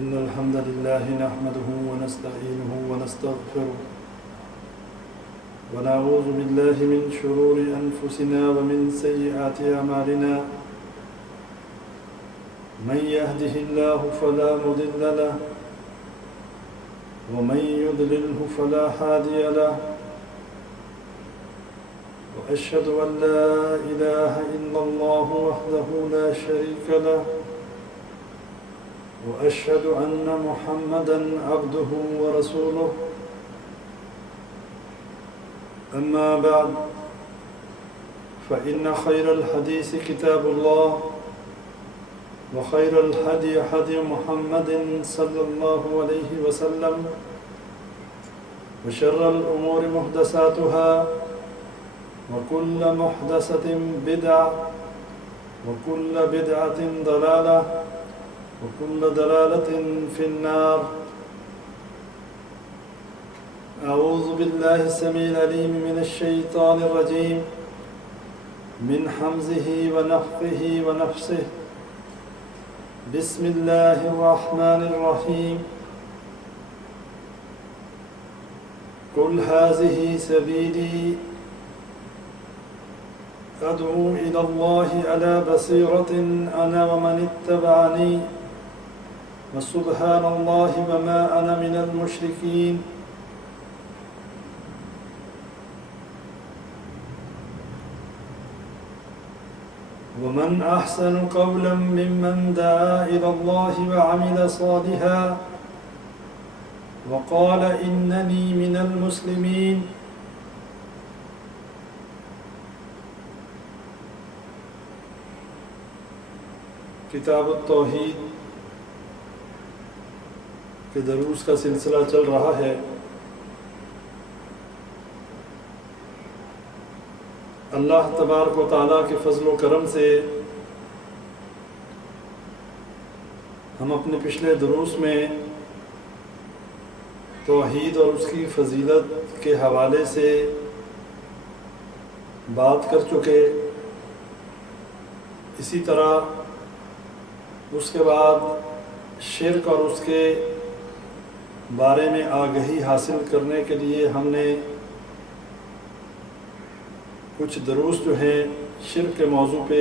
إن الحمد لله نحمده ونستعينه ونستغفره ونعوذ بالله من شرور أنفسنا ومن سيئات أعمالنا من يهده الله فلا مضل له ومن يضلله فلا هادي له وأشهد أن لا إله إلا الله وحده لا شريك له وأشهد أن محمدًا عبده ورسوله أما بعد فإن خير الحديث كتاب الله وخير الهدي هدي محمد صلى الله عليه وسلم وشر الأمور محدثاتها وكل محدثة بدعة وكل بدعة ضلالة وكل ضلالة في النار. أعوذ بالله السميع العليم من الشيطان الرجيم من حمزه ونفخه ونفسه. بسم الله الرحمن الرحيم. قل هذه سبيلي أدعو إلى الله على بصيرة أنا ومن اتبعني وسبحان الله وما أنا من المشركين. ومن أحسن قولا ممن دعا إلى الله وعمل صالحا وقال إنني من المسلمين. کتاب التوحید کے دروس کا سلسلہ چل رہا ہے. اللہ تبارک و تعالیٰ کے فضل و کرم سے ہم اپنے پچھلے دروس میں توحید اور اس کی فضیلت کے حوالے سے بات کر چکے. اسی طرح اس کے بعد شرک اور اس کے بارے میں آگہی حاصل کرنے کے لیے ہم نے کچھ دروس جو ہیں شرک کے موضوع پہ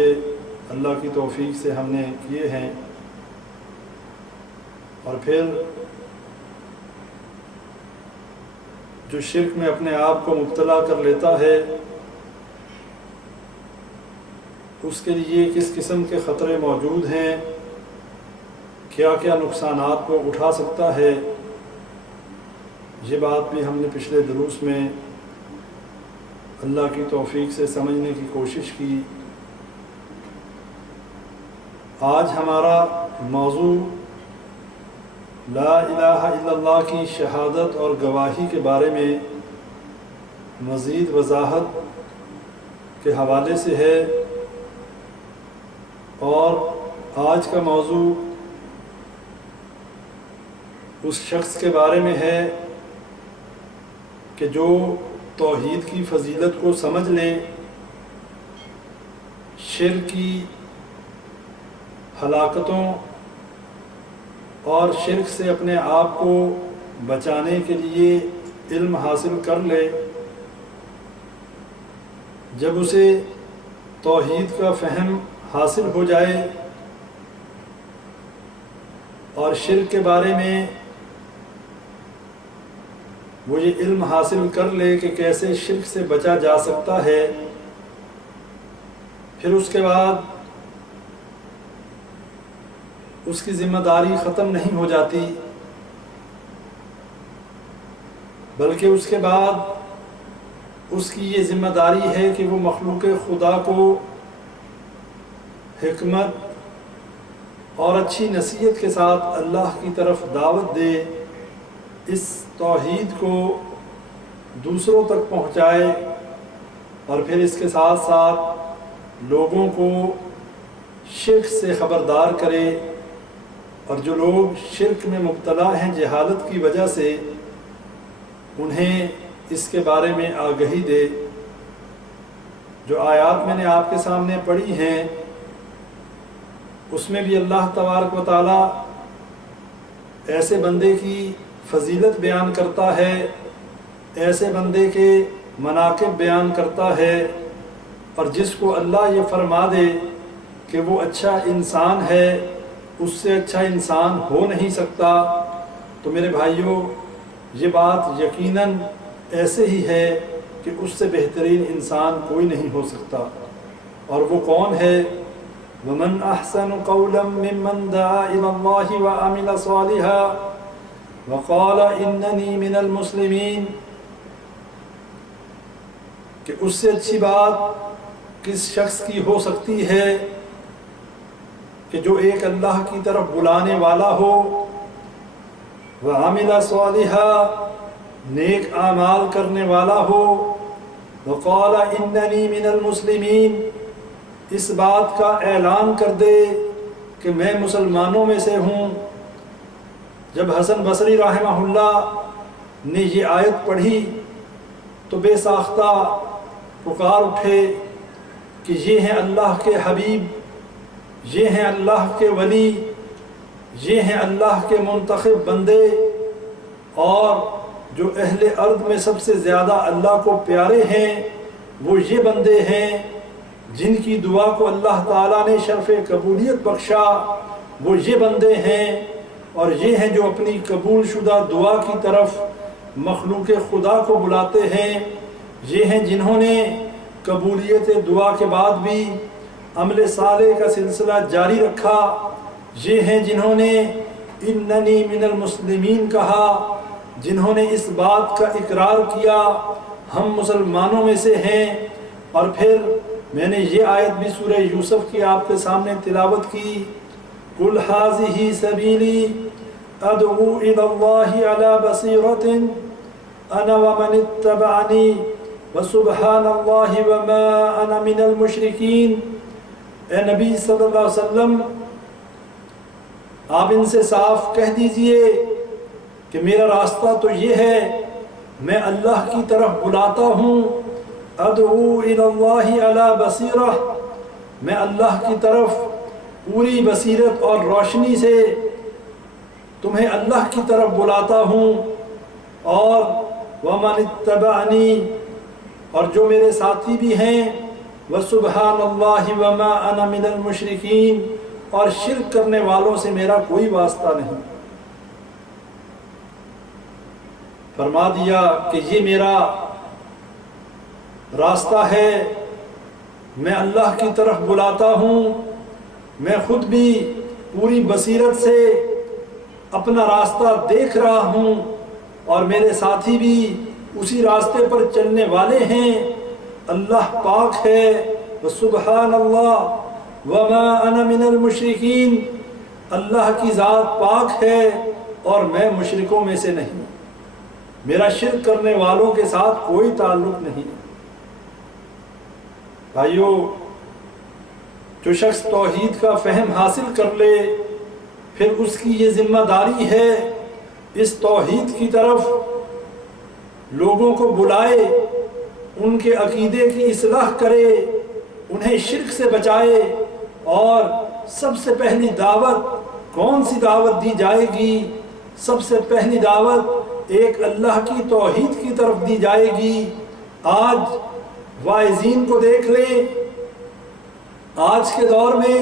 اللہ کی توفیق سے ہم نے کیے ہیں. اور پھر جو شرک میں اپنے آپ کو مبتلا کر لیتا ہے اس کے لیے کس قسم کے خطرے موجود ہیں، کیا کیا نقصانات کو اٹھا سکتا ہے، یہ بات بھی ہم نے پچھلے دروس میں اللہ کی توفیق سے سمجھنے کی کوشش کی. آج ہمارا موضوع لا الہ الا اللہ کی شہادت اور گواہی کے بارے میں مزید وضاحت کے حوالے سے ہے. اور آج کا موضوع اس شخص کے بارے میں ہے کہ جو توحید کی فضیلت کو سمجھ لے، شرک کی ہلاکتوں اور شرک سے اپنے آپ کو بچانے کے لیے علم حاصل کر لے. جب اسے توحید کا فہم حاصل ہو جائے اور شرک کے بارے میں وہ یہ علم حاصل کر لے کہ کیسے شرک سے بچا جا سکتا ہے، پھر اس کے بعد اس کی ذمہ داری ختم نہیں ہو جاتی، بلکہ اس کے بعد اس کی یہ ذمہ داری ہے کہ وہ مخلوق خدا کو حکمت اور اچھی نصیحت کے ساتھ اللہ کی طرف دعوت دے، اس توحید کو دوسروں تک پہنچائے، اور پھر اس کے ساتھ ساتھ لوگوں کو شرک سے خبردار کرے، اور جو لوگ شرک میں مبتلا ہیں جہالت کی وجہ سے انہیں اس کے بارے میں آگہی دے. جو آیات میں نے آپ کے سامنے پڑھی ہیں اس میں بھی اللہ تبارک و تعالیٰ ایسے بندے کی فضیلت بیان کرتا ہے، ایسے بندے کے مناقب بیان کرتا ہے، اور جس کو اللہ یہ فرما دے کہ وہ اچھا انسان ہے، اس سے اچھا انسان ہو نہیں سکتا، تو میرے بھائیوں یہ بات یقیناً ایسے ہی ہے کہ اس سے بہترین انسان کوئی نہیں ہو سکتا۔ اور وہ کون ہے؟ وَمَنْ أَحْسَنُ قَوْلًا مِّمَّنْ دَعَا إِلَى اللَّهِ وَعَمِلَ صَالِحًا وَقَالَ إِنَّنِي مِنَ الْمُسْلِمِينَ، کہ اس سے اچھی بات کس شخص کی ہو سکتی ہے کہ جو ایک اللہ کی طرف بلانے والا ہو، وَعَمِلَ صَالِحًا، نیک اعمال کرنے والا ہو، وَقَالَ إِنَّنِي مِنَ الْمُسْلِمِينَ، اس بات کا اعلان کر دے کہ میں مسلمانوں میں سے ہوں۔ جب حسن بصری رحمہ اللہ نے یہ آیت پڑھی تو بے ساختہ پکار اٹھے کہ یہ ہیں اللہ کے حبیب، یہ ہیں اللہ کے ولی، یہ ہیں اللہ کے منتخب بندے، اور جو اہل ارض میں سب سے زیادہ اللہ کو پیارے ہیں وہ یہ بندے ہیں جن کی دعا کو اللہ تعالیٰ نے شرف قبولیت بخشا، وہ یہ بندے ہیں، اور یہ ہیں جو اپنی قبول شدہ دعا کی طرف مخلوق خدا کو بلاتے ہیں، یہ ہیں جنہوں نے قبولیت دعا کے بعد بھی عمل صالح کا سلسلہ جاری رکھا، یہ ہیں جنہوں نے اننی من المسلمین کہا، جنہوں نے اس بات کا اقرار کیا ہم مسلمانوں میں سے ہیں۔ اور پھر میں نے یہ آیت بھی سورہ یوسف کی آپ کے سامنے تلاوت کی، قُلْ هَٰذِهِ سَبِيلِي أَدْعُو إِلَى اللَّهِ عَلَىٰ بَصِيرَةٍ أَنَا وَمَنِ اتَّبَعَنِي وَسُبْحَانَ اللَّهِ وَمَا أَنَا مِنَ الْمُشْرِكِينَ۔ اے نبی صلی اللہ علیہ وسلم، آپ ان سے صاف کہہ دیجئے کہ میرا راستہ تو یہ ہے، میں اللہ کی طرف بلاتا ہوں، ادعو الی اللہ علی بصیرہ، میں اللہ کی طرف پوری بصیرت اور روشنی سے تمہیں اللہ کی طرف بلاتا ہوں، اور ومن اتبعنی، اور جو میرے ساتھی بھی ہیں، وسبحان اللہ وما انا من المشرکین، اور شرک کرنے والوں سے میرا کوئی واسطہ نہیں۔ فرما دیا کہ یہ میرا راستہ ہے، میں اللہ کی طرف بلاتا ہوں، میں خود بھی پوری بصیرت سے اپنا راستہ دیکھ رہا ہوں، اور میرے ساتھی بھی اسی راستے پر چلنے والے ہیں۔ اللہ پاک ہے، وسبحان اللہ وما انا من المشرکین، اللہ کی ذات پاک ہے اور میں مشرکوں میں سے نہیں، میرا شرک کرنے والوں کے ساتھ کوئی تعلق نہیں۔ بھائیو، جو شخص توحید کا فہم حاصل کر لے، پھر اس کی یہ ذمہ داری ہے اس توحید کی طرف لوگوں کو بلائے، ان کے عقیدے کی اصلاح کرے، انہیں شرک سے بچائے، اور سب سے پہلی دعوت کون سی دعوت دی جائے گی؟ سب سے پہلی دعوت ایک اللہ کی توحید کی طرف دی جائے گی۔ آج واعظین کو دیکھ لیں، آج کے دور میں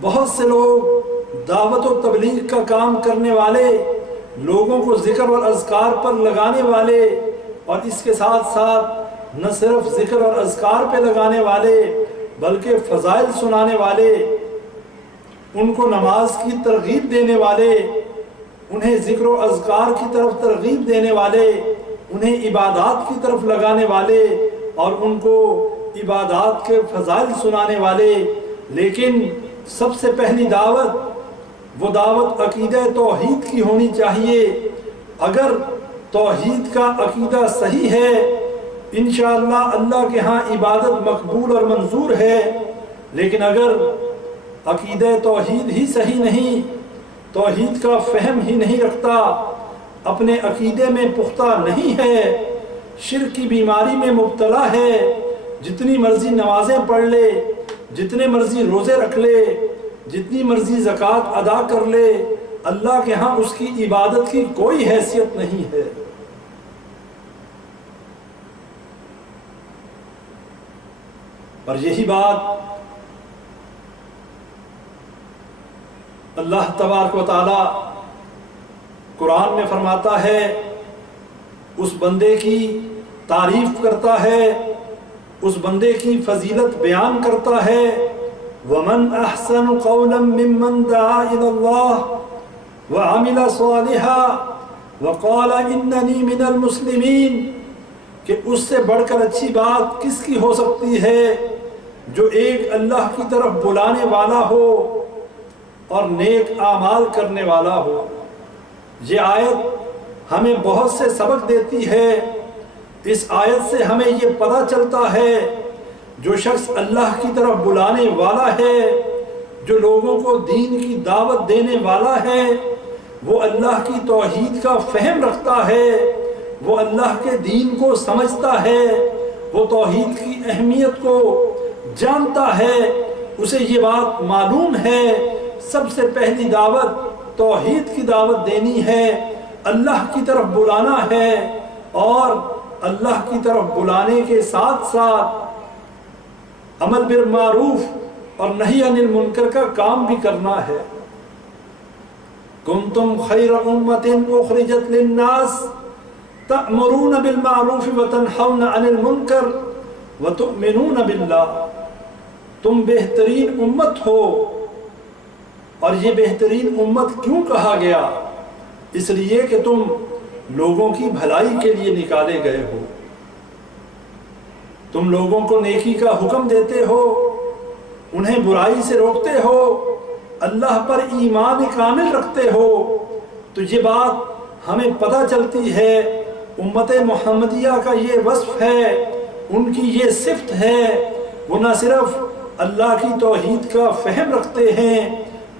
بہت سے لوگ دعوت و تبلیغ کا کام کرنے والے، لوگوں کو ذکر اور اذکار پر لگانے والے، اور اس کے ساتھ ساتھ نہ صرف ذکر اور اذکار پہ لگانے والے بلکہ فضائل سنانے والے، ان کو نماز کی ترغیب دینے والے، انہیں ذکر و اذکار کی طرف ترغیب دینے والے، انہیں عبادات کی طرف لگانے والے، اور ان کو عبادات کے فضائل سنانے والے۔ لیکن سب سے پہلی دعوت، وہ دعوت عقیدہ توحید کی ہونی چاہیے۔ اگر توحید کا عقیدہ صحیح ہے، انشاءاللہ اللہ کے ہاں عبادت مقبول اور منظور ہے۔ لیکن اگر عقیدہ توحید ہی صحیح نہیں، توحید کا فہم ہی نہیں رکھتا، اپنے عقیدے میں پختہ نہیں ہے، شرک کی بیماری میں مبتلا ہے، جتنی مرضی نمازیں پڑھ لے، جتنے مرضی روزے رکھ لے، جتنی مرضی زکوٰۃ ادا کر لے، اللہ کے ہاں اس کی عبادت کی کوئی حیثیت نہیں ہے۔ اور یہی بات اللہ تبارک و تعالی قرآن میں فرماتا ہے، اس بندے کی تعریف کرتا ہے، اس بندے کی فضیلت بیان کرتا ہے، وَمَنْ أَحْسَنُ قَوْلًا مِّمَّنْ دَعَا إِلَى اللَّهِ وَعَمِلَ صَالِحًا وَقَالَ إِنَّنِي مِنَ الْمُسْلِمِينَ، کہ اس سے بڑھ کر اچھی بات کس کی ہو سکتی ہے جو ایک اللہ کی طرف بلانے والا ہو اور نیک اعمال کرنے والا ہو۔ یہ آیت ہمیں بہت سے سبق دیتی ہے۔ اس آیت سے ہمیں یہ پتہ چلتا ہے جو شخص اللہ کی طرف بلانے والا ہے، جو لوگوں کو دین کی دعوت دینے والا ہے، وہ اللہ کی توحید کا فہم رکھتا ہے، وہ اللہ کے دین کو سمجھتا ہے، وہ توحید کی اہمیت کو جانتا ہے، اسے یہ بات معلوم ہے سب سے پہلی دعوت توحید کی دعوت دینی ہے، اللہ کی طرف بلانا ہے، اور اللہ کی طرف بلانے کے ساتھ ساتھ امر بالمعروف اور نہی عن المنکر کا کام بھی کرنا ہے۔ کنتم خیر امۃ اخرجت للناس تأمرون بالمعروف وتنہون عن المنکر وتؤمنون باللہ، تم بہترین امت ہو۔ اور یہ بہترین امت کیوں کہا گیا؟ اس لیے کہ تم لوگوں کی بھلائی کے لیے نکالے گئے ہو، تم لوگوں کو نیکی کا حکم دیتے ہو، انہیں برائی سے روکتے ہو، اللہ پر ایمان کامل رکھتے ہو۔ تو یہ بات ہمیں پتہ چلتی ہے امت محمدیہ کا یہ وصف ہے، ان کی یہ صفت ہے، وہ نہ صرف اللہ کی توحید کا فہم رکھتے ہیں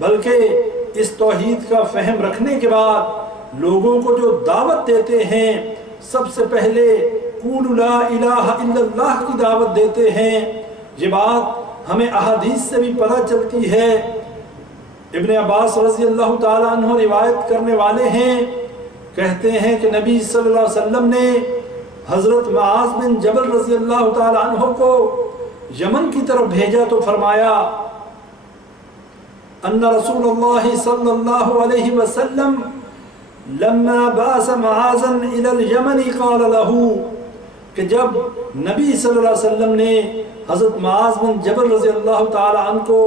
بلکہ اس توحید کا فہم رکھنے کے بعد لوگوں کو جو دعوت دیتے ہیں سب سے پہلے قولوا لا الہ الا اللہ کی دعوت دیتے ہیں۔ یہ بات ہمیں احادیث سے بھی پتہ چلتی ہے۔ ابن عباس رضی اللہ تعالیٰ عنہ روایت کرنے والے ہیں، کہتے ہیں کہ نبی صلی اللہ علیہ وسلم نے حضرت معاذ بن جبل رضی اللہ تعالیٰ عنہ کو یمن کی طرف بھیجا تو فرمایا ان رسول اللہ صلی اللہ علیہ وسلم لما بعث معاذا الى اليمن قال له، کہ جب نبی صلی اللہ علیہ وسلم نے حضرت معاذ بن جبل رضی اللہ تعالیٰ عنہ کو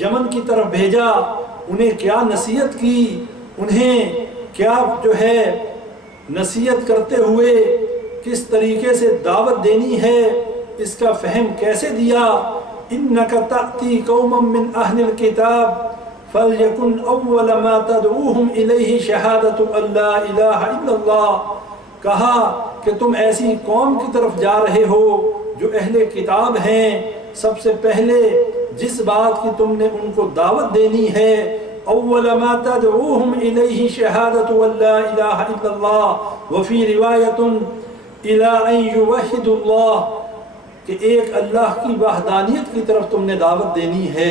یمن کی طرف بھیجا، انہیں کیا نصیحت کی، انہیں کیا جو ہے نصیحت کرتے ہوئے کس طریقے سے دعوت دینی ہے، اس کا فہم کیسے دیا۔ إِنَّكَ تَأْتِي قَوْمًا مِّنْ أَهْلِ الْكِتَابِ فَلْيَكُنْ أَوَّلَ مَا تَدْعُوهُمْ إِلَيْهِ شَهَادَةُ أَن لَّا إِلَٰهَ إِلَّا اللَّهُ، کہا کہ تم ایسی قوم کی طرف جا رہے ہو جو اہل کتاب ہیں، سب سے پہلے جس بات کی تم نے ان کو دعوت دینی ہے، اول ما تدعوهم الیہ شہادۃ ان لا الہ الا اللہ وفی روایت الی ان یوحدوا اللہ، کہ ایک اللہ کی وحدانیت کی طرف تم نے دعوت دینی ہے،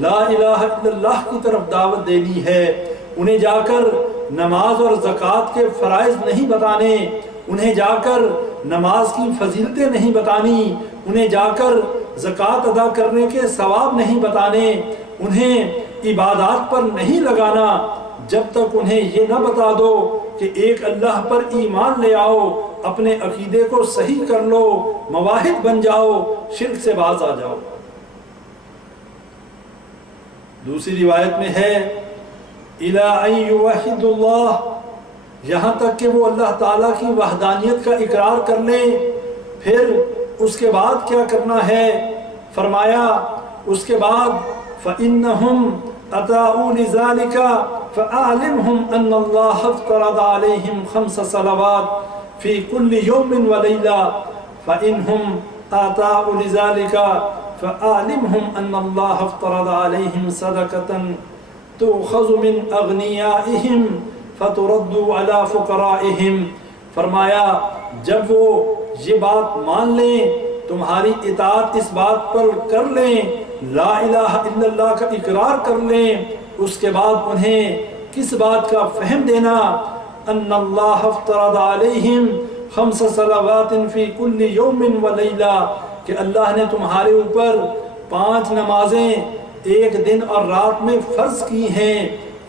لا الہ الا اللہ کی طرف دعوت دینی ہے۔ انہیں جا کر نماز اور زکوٰۃ کے فرائض نہیں بتانے، انہیں جا کر نماز کی فضیلتیں نہیں بتانی، انہیں جا کر زکوٰۃ ادا کرنے کے ثواب نہیں بتانے، انہیں عبادات پر نہیں لگانا جب تک انہیں یہ نہ بتا دو کہ ایک اللہ پر ایمان لے آؤ، اپنے عقیدے کو صحیح کر لو، موحد بن جاؤ، شرک سے باز آ جاؤ۔ دوسری روایت میں ہے اِلَىٰ أَن يُوَحِّدُوا اللَّهَ، یہاں تک کہ وہ اللہ تعالیٰ کی وحدانیت کا اقرار کر لیں۔ پھر اس کے بعد کیا کرنا ہے؟ فرمایا اس کے بعد فَإِنَّهُمْ أَطَاعُوا لِذَلِكَ فَأَعْلِمْهُمْ أَنَّ اللَّهَ افْتَرَضَ عَلَيْهِمْ 5 صلوات فِي كُلِّ يَوْمٍ وَلَيْلَةٍ فَإِنْهُمْ أَطَاعُوا لِذَلِكَ فَأَعْلِمْهُمْ أَنَّ اللَّهَ افْتَرَضَ عَلَيْهِمْ صَدَقَةً تُؤْخَذُ مِنْ أَغْنِيَائِهِمْ فَتُرَدُّ عَلَى فُقَرَائِهِمْ۔ فرمایا جب وہ یہ بات مان لیں، تمہاری اطاعت اس بات پر کر لیں، لا الہ الا اللہ کا اقرار کر لیں، اس کے بعد انہیں کس بات کا فہم دینا، ان اللہ افترض علیہم 5 صلوات فی کل یوم و لیلہ، کہ اللہ نے تمہارے اوپر 5 نمازیں ایک دن اور رات میں فرض کی ہیں۔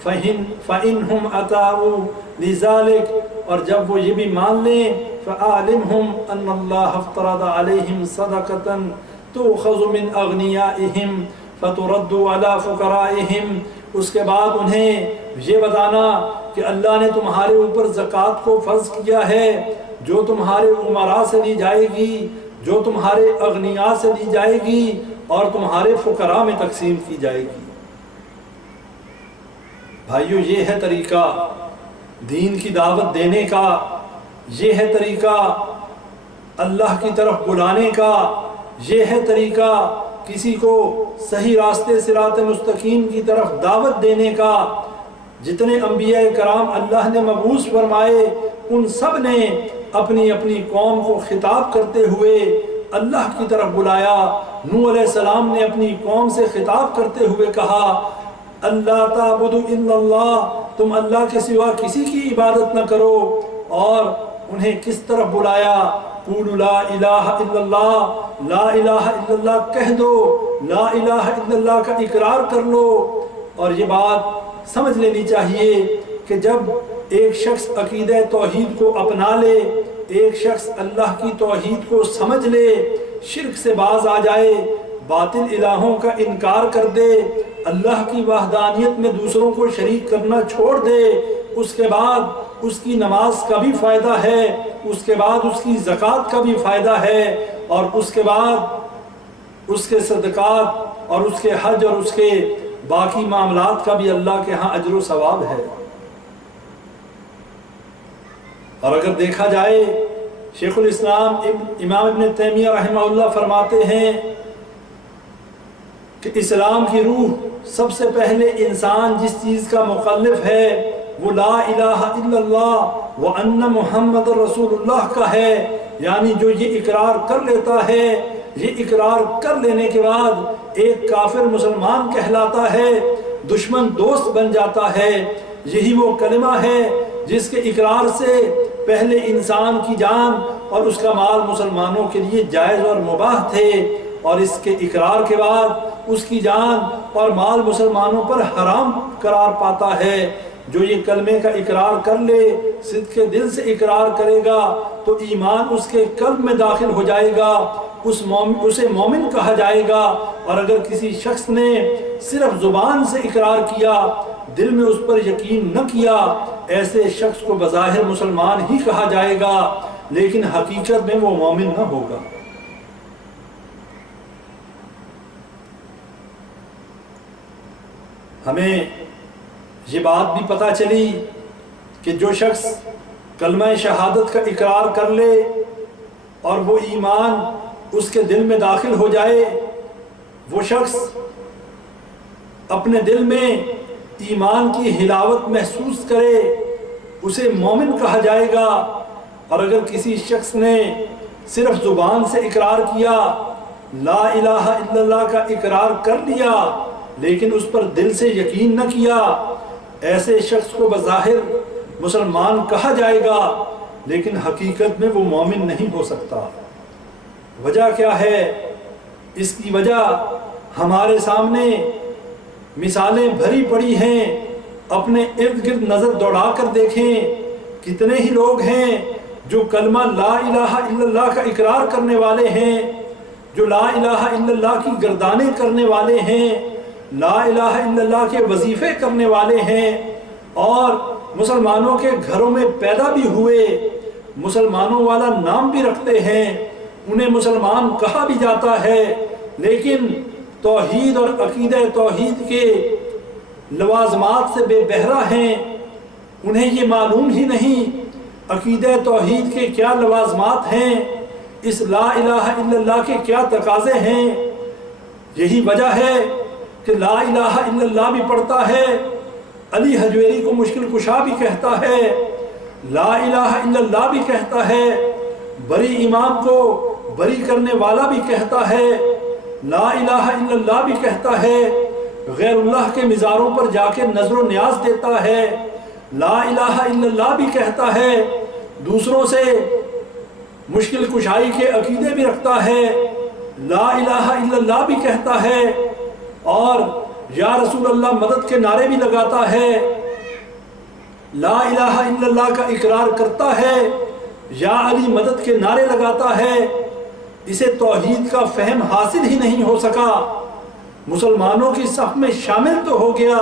فَإِنْهُمْ أَتَاؤُوا لِذَلِكَ، اور جب وہ یہ بھی مان لیں، فَعَلِمْهُمْ أَنَّ اللَّهَ افْتَرَضَ عَلَيْهِمْ صَدَقَةً تُؤْخَذُ مِنْ أَغْنِيَائِهِمْ فَتُرَدُّ عَلَى فُقَرَائِهِمْ، اس کے بعد انہیں یہ بتانا کہ اللہ نے تمہارے اوپر زکوٰۃ کو فرض کیا ہے، جو تمہارے امراء سے لی جائے گی، جو تمہارے اغنیاء سے لی جائے گی اور تمہارے فقراء میں تقسیم کی جائے گی۔ بھائیو، یہ ہے طریقہ دین کی دعوت دینے کا، یہ ہے طریقہ اللہ کی طرف بلانے کا، یہ ہے طریقہ کسی کو صحیح راستے صراط مستقیم کی طرف دعوت دینے کا۔ جتنے انبیاء کرام اللہ نے مبعوث فرمائے، ان سب نے اپنی اپنی قوم کو خطاب کرتے ہوئے اللہ کی طرف بلایا۔ نوح علیہ السلام نے اپنی قوم سے خطاب کرتے ہوئے کہا، اللہ تعبدوا الا اللہ، تم اللہ کے سوا کسی کی عبادت نہ کرو، اور انہیں کس طرف بلایا، قولوا لا الہ الا اللہ، لا الہ الا اللہ کہہ دو، لا الہ الا اللہ کا اقرار کر لو۔ اور یہ بات سمجھ لینی چاہیے کہ جب ایک شخص عقیدہ توحید کو اپنا لے، ایک شخص اللہ کی توحید کو سمجھ لے، شرک سے باز آ جائے، باطل الہوں کا انکار کر دے، اللہ کی وحدانیت میں دوسروں کو شریک کرنا چھوڑ دے، اس کے بعد اس کی نماز کا بھی فائدہ ہے، اس کے بعد اس کی زکوٰۃ کا بھی فائدہ ہے، اور اس کے بعد اس کے صدقات اور اس کے حج اور اس کے باقی معاملات کا بھی اللہ کے ہاں اجر و ثواب ہے۔ اور اگر دیکھا جائے، شیخ الاسلام امام ابن تیمیہ رحمہ اللہ فرماتے ہیں کہ اسلام کی روح سب سے پہلے انسان جس چیز کا مکلف ہے وہ لا الہ الا اللہ وان محمد رسول اللہ کا ہے، یعنی جو یہ اقرار کر لیتا ہے، یہ اقرار کر لینے کے بعد ایک کافر مسلمان کہلاتا ہے، دشمن دوست بن جاتا ہے۔ یہی وہ کلمہ ہے جس کے اقرار سے پہلے انسان کی جان اور اس کا مال مسلمانوں کے لیے جائز اور مباح تھے، اور اس کے اقرار کے بعد اس کی جان اور مال مسلمانوں پر حرام قرار پاتا ہے۔ جو یہ کلمے کا اقرار کر لے، صدق کے دل سے اقرار کرے گا تو ایمان اس کے قلب میں داخل ہو جائے گا، اسے مومن کہا جائے گا۔ اور اگر کسی شخص نے صرف زبان سے اقرار کیا، دل میں اس پر یقین نہ کیا، ایسے شخص کو بظاہر مسلمان ہی کہا جائے گا، لیکن حقیقت میں وہ مومن نہ ہوگا۔ ہمیں یہ بات بھی پتہ چلی کہ جو شخص کلمہ شہادت کا اقرار کر لے اور وہ ایمان اس کے دل میں داخل ہو جائے، وہ شخص اپنے دل میں ایمان کی حلاوت محسوس کرے، اسے مومن کہا جائے گا۔ اور اگر کسی شخص نے صرف زبان سے اقرار کیا، لا الہ الا اللہ کا اقرار کر لیا، لیکن اس پر دل سے یقین نہ کیا، ایسے شخص کو بظاہر مسلمان کہا جائے گا، لیکن حقیقت میں وہ مومن نہیں ہو سکتا۔ وجہ کیا ہے؟ اس کی وجہ ہمارے سامنے مثالیں بھری پڑی ہیں۔ اپنے ارد گرد نظر دوڑا کر دیکھیں، کتنے ہی لوگ ہیں جو کلمہ لا الہ الا اللہ کا اقرار کرنے والے ہیں، جو لا الہ الا اللہ کی گردانیں کرنے والے ہیں، لا الہ الا اللہ کے وظیفے کرنے والے ہیں، اور مسلمانوں کے گھروں میں پیدا بھی ہوئے، مسلمانوں والا نام بھی رکھتے ہیں، انہیں مسلمان کہا بھی جاتا ہے، لیکن توحید اور عقیدہ توحید کے لوازمات سے بے بہرہ ہیں۔ انہیں یہ معلوم ہی نہیں عقیدہ توحید کے کیا لوازمات ہیں، اس لا الہ الا اللہ کے کیا تقاضے ہیں۔ یہی وجہ ہے کہ لا الہ الا اللہ بھی پڑھتا ہے، علی حجویری کو مشکل کشا بھی کہتا ہے، لا الہ الا اللہ بھی کہتا ہے، بری امام کو بری کرنے والا بھی کہتا ہے، لا الہ الا اللہ بھی کہتا ہے، غیر اللہ کے مزاروں پر جا کے نظر و نیاز دیتا ہے، لا الہ الا اللہ بھی کہتا ہے، دوسروں سے مشکل کشائی کے عقیدے بھی رکھتا ہے، لا الہ الا اللہ بھی کہتا ہے، اور یا رسول اللہ مدد کے نعرے بھی لگاتا ہے، لا الہ الا اللہ کا اقرار کرتا ہے، یا علی مدد کے نعرے لگاتا ہے، اسے توحید کا فہم حاصل ہی نہیں ہو سکا۔ مسلمانوں کی صف میں شامل تو ہو گیا،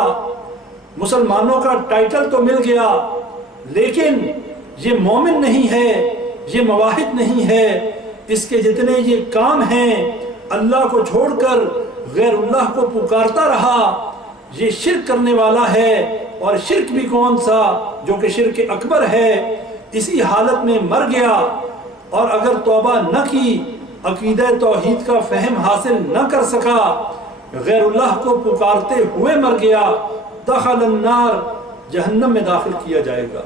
مسلمانوں کا ٹائٹل تو مل گیا، لیکن یہ مومن نہیں ہے، یہ موحد نہیں ہے۔ اس کے جتنے یہ کام ہیں، اللہ کو چھوڑ کر غیر اللہ کو پکارتا رہا، یہ شرک کرنے والا ہے، اور شرک بھی کون سا، جو کہ شرک اکبر ہے۔ اسی حالت میں مر گیا، اور اگر توبہ نہ کی، عقیدہ توحید کا فہم حاصل نہ کر سکا، غیر اللہ کو پکارتے ہوئے مر گیا، دخل النار، جہنم میں داخل کیا جائے گا۔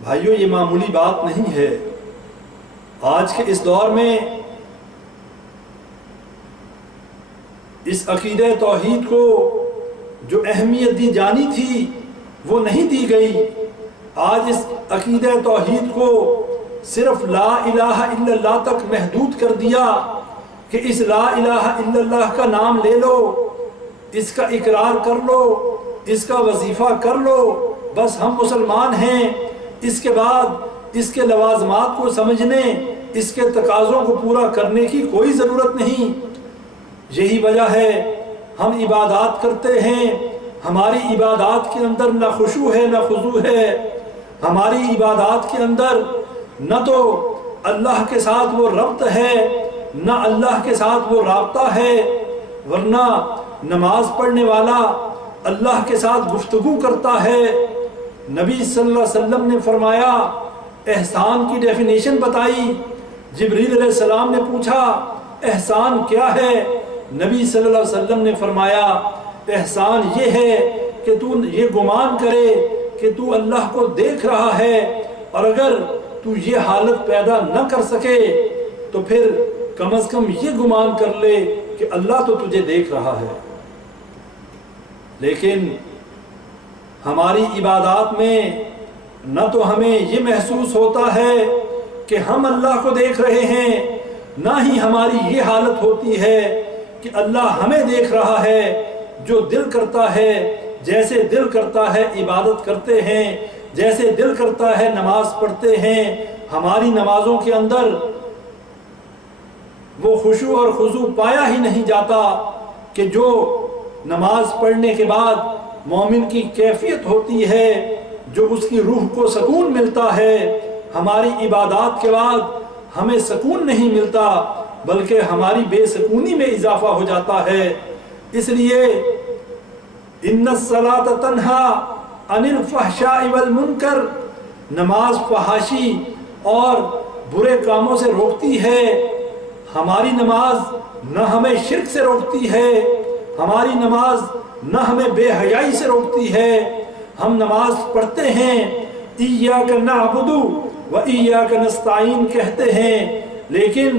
بھائیو، یہ معمولی بات نہیں ہے۔ آج کے اس دور میں اس عقیدہ توحید کو جو اہمیت دی جانی تھی وہ نہیں دی گئی۔ آج اس عقیدہ توحید کو صرف لا الہ الا اللہ تک محدود کر دیا کہ اس لا الہ الا اللہ کا نام لے لو، اس کا اقرار کر لو، اس کا وظیفہ کر لو، بس ہم مسلمان ہیں۔ اس کے بعد اس کے لوازمات کو سمجھنے، اس کے تقاضوں کو پورا کرنے کی کوئی ضرورت نہیں۔ یہی وجہ ہے ہم عبادات کرتے ہیں، ہماری عبادات کے اندر نہ خشوع ہے نہ خضوع ہے، ہماری عبادات کے اندر نہ تو اللہ کے ساتھ وہ ربط ہے، نہ اللہ کے ساتھ وہ رابطہ ہے، ورنہ نماز پڑھنے والا اللہ کے ساتھ گفتگو کرتا ہے۔ نبی صلی اللہ علیہ وسلم نے فرمایا، احسان کی ڈیفینیشن بتائی۔ جبریل علیہ السلام نے پوچھا احسان کیا ہے؟ نبی صلی اللہ علیہ وسلم نے فرمایا احسان یہ ہے کہ تو یہ گمان کرے کہ تو اللہ کو دیکھ رہا ہے، اور اگر تو یہ حالت پیدا نہ کر سکے تو پھر کم از کم یہ گمان کر لے کہ اللہ تو تجھے دیکھ رہا ہے۔ لیکن ہماری عبادات میں نہ تو ہمیں یہ محسوس ہوتا ہے کہ ہم اللہ کو دیکھ رہے ہیں، نہ ہی ہماری یہ حالت ہوتی ہے کہ اللہ ہمیں دیکھ رہا ہے۔ جو دل کرتا ہے، جیسے دل کرتا ہے عبادت کرتے ہیں، جیسے دل کرتا ہے نماز پڑھتے ہیں۔ ہماری نمازوں کے اندر وہ خشوع اور خضوع پایا ہی نہیں جاتا کہ جو نماز پڑھنے کے بعد مومن کی کیفیت ہوتی ہے، جو اس کی روح کو سکون ملتا ہے۔ ہماری عبادات کے بعد ہمیں سکون نہیں ملتا، بلکہ ہماری بے سکونی میں اضافہ ہو جاتا ہے۔ اس لیے ان الصلاۃ تنہا عن الفحشاء والمنکر، نماز فحاشی اور برے کاموں سے روکتی ہے۔ ہماری نماز نہ ہمیں شرک سے روکتی ہے، ہماری نماز نہ ہمیں بے حیائی سے روکتی ہے۔ ہم نماز پڑھتے ہیں، ایاک نعبد و ایاک نستعین کہتے ہیں، لیکن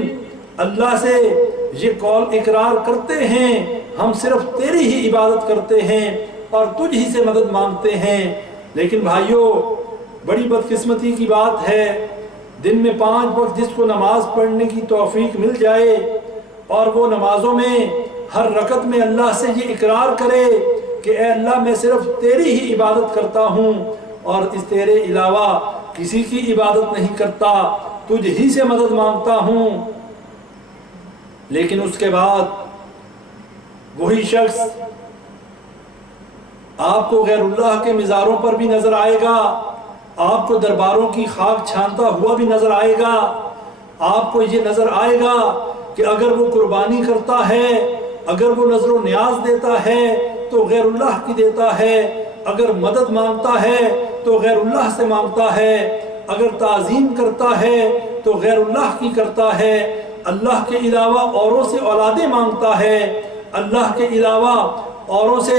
اللہ سے یہ قول اقرار کرتے ہیں ہم صرف تیری ہی عبادت کرتے ہیں اور تجھ ہی سے مدد مانگتے ہیں۔ لیکن بھائیوں، بڑی بدقسمتی کی بات ہے، دن میں 5 وقت جس کو نماز پڑھنے کی توفیق مل جائے اور وہ نمازوں میں ہر رکعت میں اللہ سے یہ اقرار کرے کہ اے اللہ میں صرف تیری ہی عبادت کرتا ہوں اور اس تیرے علاوہ کسی کی عبادت نہیں کرتا، تجھ ہی سے مدد مانگتا ہوں، لیکن اس کے بعد وہی شخص آپ کو غیر اللہ کے مزاروں پر بھی نظر آئے گا، آپ کو درباروں کی خاک چھانتا ہوا بھی نظر آئے گا، آپ کو یہ نظر آئے گا کہ اگر وہ قربانی کرتا ہے، اگر وہ نظر و نیاز دیتا ہے تو غیر اللہ کی دیتا ہے، اگر مدد مانگتا ہے تو غیر اللہ سے مانگتا ہے، اگر تعظیم کرتا ہے تو غیر اللہ کی کرتا ہے، اللہ کے علاوہ اوروں سے اولادیں مانگتا ہے، اللہ کے علاوہ اوروں سے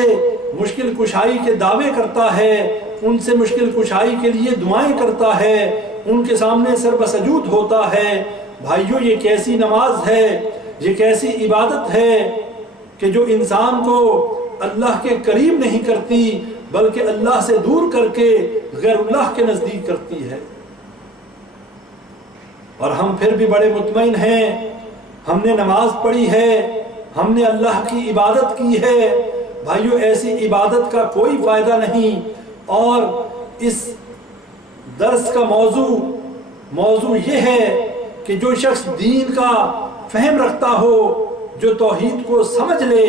مشکل کشائی کے دعوے کرتا ہے، ان سے مشکل کشائی کے لیے دعائیں کرتا ہے، ان کے سامنے سر بسجود ہوتا ہے۔ بھائیوں یہ کیسی نماز ہے، یہ کیسی عبادت ہے کہ جو انسان کو اللہ کے قریب نہیں کرتی بلکہ اللہ سے دور کر کے غیر اللہ کے نزدیک کرتی ہے۔ اور ہم پھر بھی بڑے مطمئن ہیں، ہم نے نماز پڑھی ہے، ہم نے اللہ کی عبادت کی ہے۔ بھائیوں ایسی عبادت کا کوئی فائدہ نہیں۔ اور اس درس کا موضوع یہ ہے کہ جو شخص دین کا فہم رکھتا ہو، جو توحید کو سمجھ لے،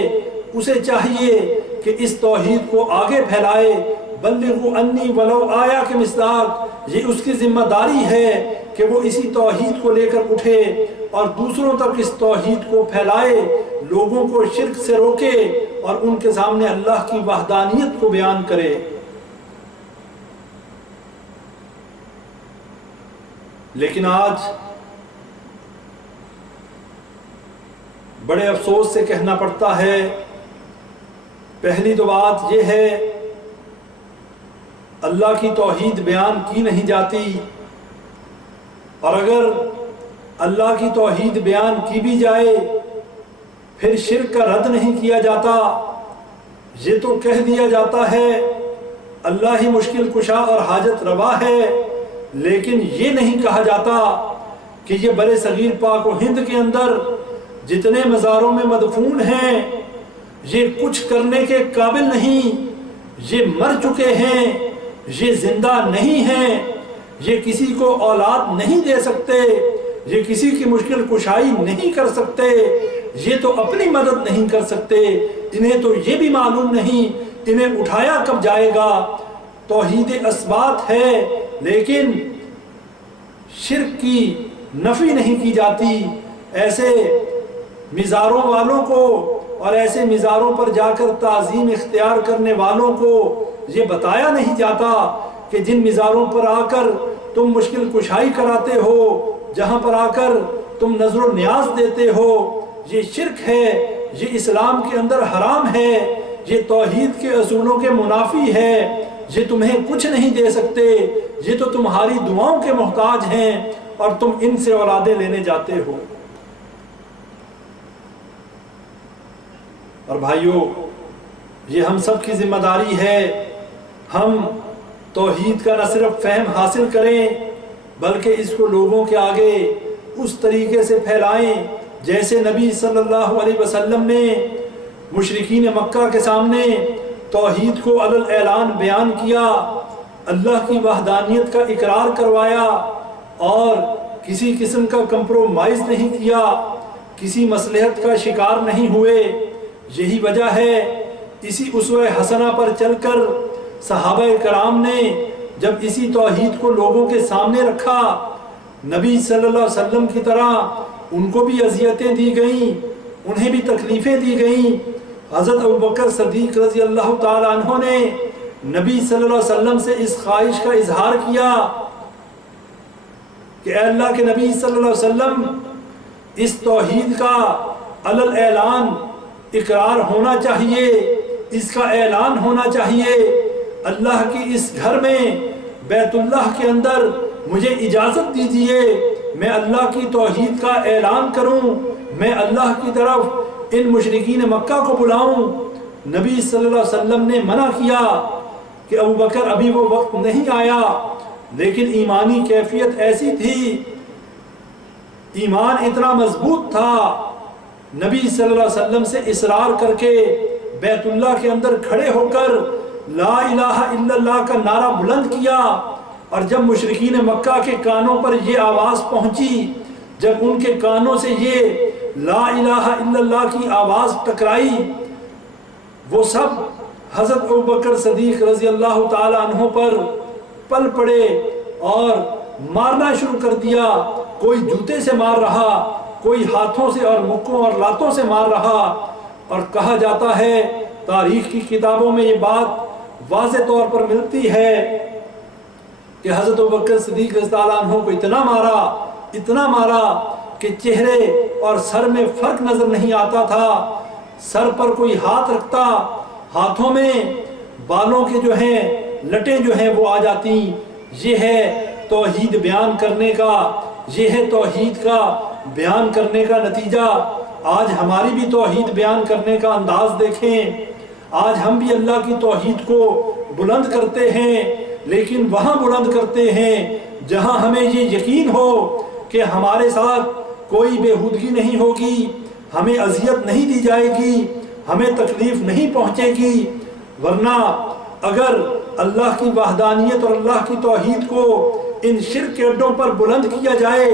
اسے چاہیے کہ اس توحید کو آگے پھیلائے۔ بلغوا انی ولو آیا کے مصداق، یہ اس کی ذمہ داری ہے کہ وہ اسی توحید کو لے کر اٹھے اور دوسروں تک اس توحید کو پھیلائے، لوگوں کو شرک سے روکے اور ان کے سامنے اللہ کی وحدانیت کو بیان کرے۔ لیکن آج بڑے افسوس سے کہنا پڑتا ہے، پہلی تو بات یہ ہے اللہ کی توحید بیان کی نہیں جاتی، اور اگر اللہ کی توحید بیان کی بھی جائے پھر شرک کا رد نہیں کیا جاتا۔ یہ تو کہہ دیا جاتا ہے اللہ ہی مشکل کشا اور حاجت روا ہے، لیکن یہ نہیں کہا جاتا کہ یہ بر صغیر پاک و ہند کے اندر جتنے مزاروں میں مدفون ہیں یہ کچھ کرنے کے قابل نہیں، یہ مر چکے ہیں، یہ زندہ نہیں ہیں، یہ کسی کو اولاد نہیں دے سکتے، یہ کسی کی مشکل کشائی نہیں کر سکتے، یہ تو اپنی مدد نہیں کر سکتے، انہیں تو یہ بھی معلوم نہیں انہیں اٹھایا کب جائے گا۔ توحید اثبات ہے لیکن شرک کی نفی نہیں کی جاتی۔ ایسے مزاروں والوں کو اور ایسے مزاروں پر جا کر تعظیم اختیار کرنے والوں کو یہ بتایا نہیں جاتا کہ جن مزاروں پر آ کر تم مشکل کشائی کراتے ہو، جہاں پر آ کر تم نظر و نیاز دیتے ہو، یہ شرک ہے، یہ اسلام کے اندر حرام ہے، یہ توحید کے اصولوں کے منافی ہے، یہ تمہیں کچھ نہیں دے سکتے، یہ تو تمہاری دعاؤں کے محتاج ہیں اور تم ان سے اولادیں لینے جاتے ہو۔ اور بھائیوں یہ ہم سب کی ذمہ داری ہے، ہم توحید کا نہ صرف فہم حاصل کریں بلکہ اس کو لوگوں کے آگے اس طریقے سے پھیلائیں جیسے نبی صلی اللہ علیہ وسلم نے مشرکین مکہ کے سامنے توحید کو علی الاعلان بیان کیا، اللہ کی وحدانیت کا اقرار کروایا اور کسی قسم کا کمپرومائز نہیں کیا، کسی مصلحت کا شکار نہیں ہوئے۔ یہی وجہ ہے اسی اسوہ حسنہ پر چل کر صحابہ کرام نے جب اسی توحید کو لوگوں کے سامنے رکھا، نبی صلی اللہ علیہ وسلم کی طرح ان کو بھی اذیتیں دی گئیں، انہیں بھی تکلیفیں دی گئیں۔ حضرت ابوبکر صدیق رضی اللہ تعالی عنہ نے نبی صلی اللہ علیہ وسلم سے اس خواہش کا اظہار کیا کہ اے اللہ کے نبی صلی اللہ علیہ وسلم، اس توحید کا علی الاعلان اقرار ہونا چاہیے، اس کا اعلان ہونا چاہیے۔ اللہ کی اس گھر میں بیت اللہ کے اندر مجھے اجازت دیجیے میں اللہ کی توحید کا اعلان کروں، میں اللہ کی طرف ان مشرکین مکہ کو بلاؤں۔ نبی صلی اللہ علیہ وسلم نے منع کیا کہ ابوبکر ابھی وہ وقت نہیں آیا، لیکن ایمانی کیفیت ایسی تھی، ایمان اتنا مضبوط تھا، نبی صلی اللہ علیہ وسلم سے اصرار کر کے بیت اللہ کے اندر کھڑے ہو کر لا الہ الا اللہ کا نعرہ بلند کیا، اور جب مشرکین مکہ کے کانوں پر یہ آواز پہنچی، جب ان کے کانوں سے یہ لا الہ الا اللہ کی آواز ٹکرائی، وہ سب حضرت ابوبکر صدیق رضی اللہ تعالی عنہ پر پل پڑے اور مارنا شروع کر دیا۔ کوئی جوتے سے مار رہا، کوئی ہاتھوں سے اور مکوں اور لاتوں سے مار رہا، اور کہا جاتا ہے تاریخ کی کتابوں میں یہ بات واضح طور پر ملتی ہے کہ حضرت ابوبکر صدیق رضی اللہ عنہ کو اتنا مارا کہ چہرے اور سر میں فرق نظر نہیں آتا تھا۔ سر پر کوئی ہاتھ رکھتا، ہاتھوں میں بالوں کے جو ہیں لٹیں جو ہیں وہ آ جاتی۔ یہ ہے توحید بیان کرنے کا، یہ ہے توحید کا بیان کرنے کا نتیجہ آج ہماری بھی توحید بیان کرنے کا انداز دیکھیں. آج ہم بھی اللہ کی توحید کو بلند کرتے ہیں، لیکن وہاں بلند کرتے ہیں جہاں ہمیں یہ یقین ہو کہ ہمارے ساتھ کوئی بےہودگی نہیں ہوگی، ہمیں اذیت نہیں دی جائے گی، ہمیں تکلیف نہیں پہنچے گی. ورنہ اگر اللہ کی وحدانیت اور اللہ کی توحید کو ان شرک کے اڈوں پر بلند کیا جائے،